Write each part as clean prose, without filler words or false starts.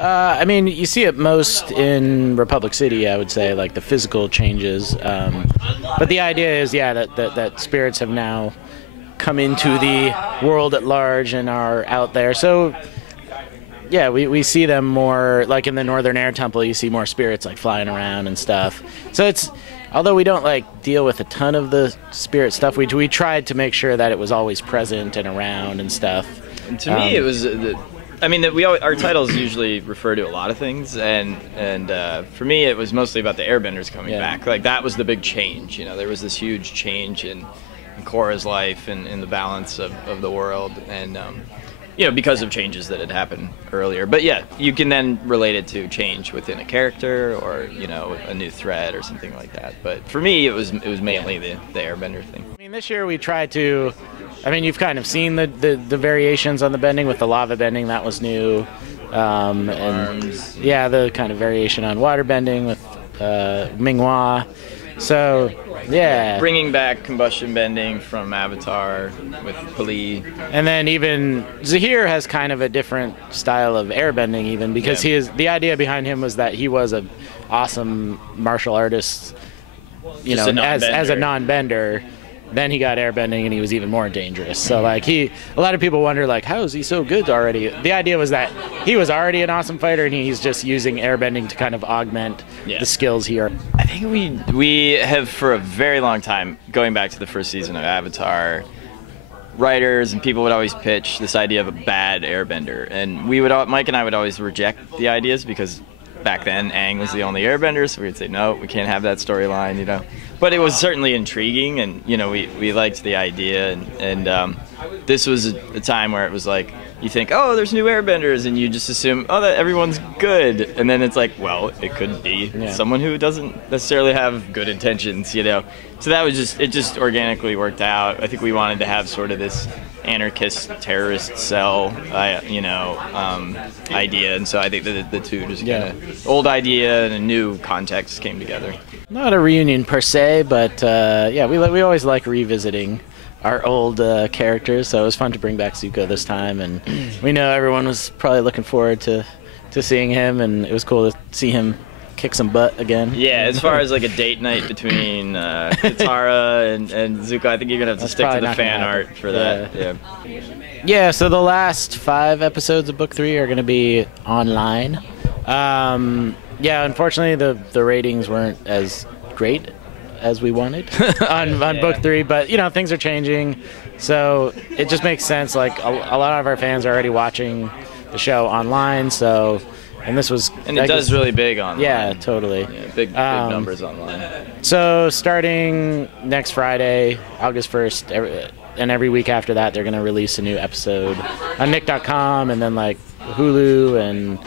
I mean, you see it most in Republic City, I would say, like the physical changes. But the idea is, yeah, that spirits have now come into the world at large and are out there. So, yeah, we see them more, like in the Northern Air Temple, you see more spirits like flying around and stuff. So it's, although we don't like deal with a ton of the spirit stuff, we tried to make sure that it was always present and around and stuff. And to me, it was, our titles usually refer to a lot of things, and for me, it was mostly about the airbenders coming back. Like, that was the big change, there was this huge change in Korra's life and in the balance of the world, and because of changes that had happened earlier. But yeah, you can then relate it to change within a character or, a new thread or something like that. But for me, it was mainly the airbender thing. I mean, this year we tried to, you've kind of seen the variations on the bending with the lava bending, that was new. And yeah, the kind of variation on water bending with Minghua. So, yeah. Bringing back combustion bending from Avatar with Pali. And then even Zahir has kind of a different style of airbending even, because the idea behind him was that he was an awesome martial artist, as a non-bender. Then he got airbending and he was even more dangerous. So a lot of people wonder how is he so good already? The idea was that he was already an awesome fighter and he's just using airbending to kind of augment the skills here. I think we have for a very long time, going back to the first season of Avatar, writers and people would always pitch this idea of a bad airbender, and Mike and I would always reject the ideas because back then Aang was the only airbender, so we'd say no, we can't have that storyline, But it was certainly intriguing, and we liked the idea, and this was a time where it was like you think, oh, there's new airbenders, and you just assume, oh, that everyone's good, and then it's like, well, it could be someone who doesn't necessarily have good intentions, So that was it just organically worked out. I think we wanted to have sort of this anarchist terrorist cell, idea, and so I think that the two just kind of old idea and a new context came together. Not a reunion per se, but we always like revisiting our old characters, so it was fun to bring back Zuko this time, and we know everyone was probably looking forward to seeing him, and it was cool to see him kick some butt again. Yeah, as far as a date night between Katara and Zuko, I think you're gonna have to stick to the fan art for that. Yeah, so the last 5 episodes of Book 3 are gonna be online. Unfortunately the ratings weren't as great as we wanted on Book 3, but things are changing, so it just makes sense. A lot of our fans are already watching the show online, so this was, and it does really big online. Yeah, totally. Yeah, big numbers online. So starting next Friday, August 1st, and every week after that, they're going to release a new episode on Nick.com, and then Hulu and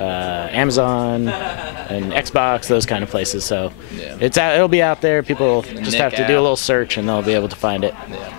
Amazon and Xbox, those kind of places. So it'll be out there. People just have to do a little search and they'll be able to find it. Yeah.